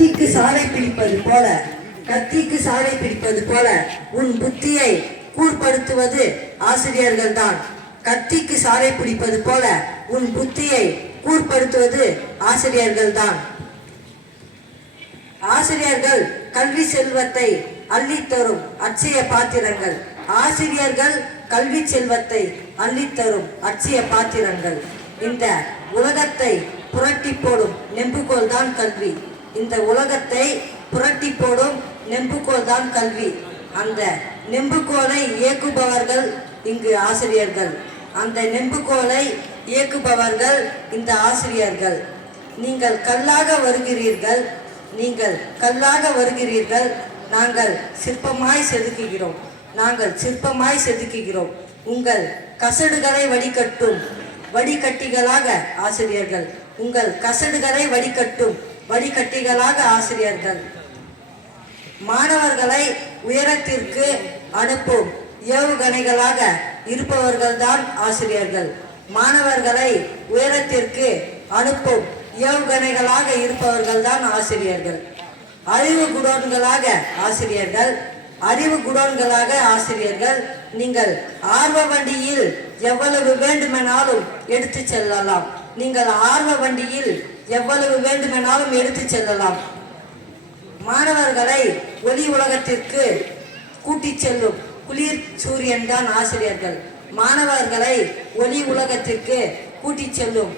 கத்திக்கு சாலை பிடிப்பது போல கத்திக்கு சாலை பிடிப்பது போல உன் புத்தியை கூர்படுத்துவது ஆசிரியர்கள் தான். கத்திக்கு சாலை பிடிப்பது போல உன் புத்தியை கூர்படுத்துவது ஆசிரியர்கள் தான். ஆசிரியர்கள் கல்வி செல்வத்தை அள்ளித்தரும் அட்சய பாத்திரங்கள். ஆசிரியர்கள் கல்வி செல்வத்தை அள்ளித்தரும் அட்சய பாத்திரங்கள். இந்த உலகத்தை புரட்டி போடும் நெம்புகோல் தான் கல்வி. இந்த உலகத்தை புரட்டி போடும் நெம்புகோல் தான் கல்வி. அந்த நெம்புகோலை இயக்குபவர்கள் இங்கு ஆசிரியர்கள். அந்த நெம்புகோலை இயக்குபவர்கள் இந்த ஆசிரியர்கள். நீங்கள் கல்லாக வருகிறீர்கள், நீங்கள் கல்லாக வருகிறீர்கள். நாங்கள் சிற்பமாய் செதுக்குகிறோம், நாங்கள் சிற்பமாய் செதுக்குகிறோம். உங்கள் கசடுகளை வடிகட்டும் வடிகட்டிகளாக ஆசிரியர்கள். உங்கள் கசடுகளை வடிகட்டும் வடிகட்டிகளாக ஆசிரியர்கள். மாணவர்களை உயரத்திற்கு அனுப்பும் ஏவுகணைகளாக இருப்பவர்கள்தான் ஆசிரியர்கள். மாணவர்களை உயரத்திற்கு அனுப்பும் ஏவுகணைகளாக இருப்பவர்கள்தான் ஆசிரியர்கள். அறிவு குடோன்களாக ஆசிரியர்கள். அறிவு குடோன்களாக ஆசிரியர்கள். நீங்கள் ஆர்வ வண்டியில் எவ்வளவு வேண்டுமெனாலும் எடுத்து செல்லலாம். நீங்கள் ஆர்வ வண்டியில் எவ்வளவு வேண்டுமெனாலும் எடுத்து செல்லலாம். மாணவர்களை ஒளி உலகத்திற்கு கூட்டிச் செல்லும் குளிர் சூரியன் தான் ஆசிரியர்கள். மாணவர்களை ஒளி உலகத்திற்கு கூட்டிச் செல்லும்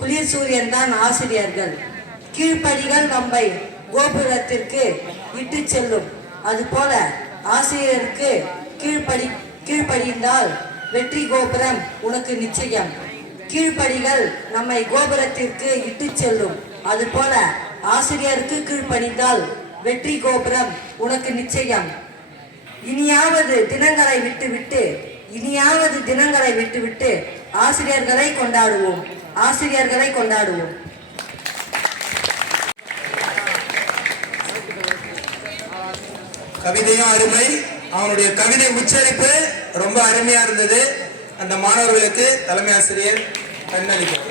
குளிர் சூரியன் தான் ஆசிரியர்கள். கீழ்ப்படிகள் நம்மை கோபுரத்திற்கு இட்டு செல்லும். அதுபோல ஆசிரியருக்கு கீழ்ப்படிந்தால் வெற்றி கோபுரம் உனக்கு நிச்சயம். கீழ்ப்படிகள் நம்மை கோபுரத்திற்கு இட்டு செல்லும். அதுபோல ஆசிரியருக்கு கீழ்ப்படிந்தால் வெற்றி கோபுரம் உனக்கு நிச்சயம். இனியாவது தினங்களை விட்டுவிட்டு ஆசிரியர்களை கொண்டாடுவோம், ஆசிரியர்களை கொண்டாடுவோம். கவிதையும் அருமை, அவனுடைய கவிதை உச்சரிப்பு ரொம்ப அருமையா இருந்தது. அந்த மாணவர்களுக்கு தலைமை ஆசிரியர் கண்ணளிக்கும்.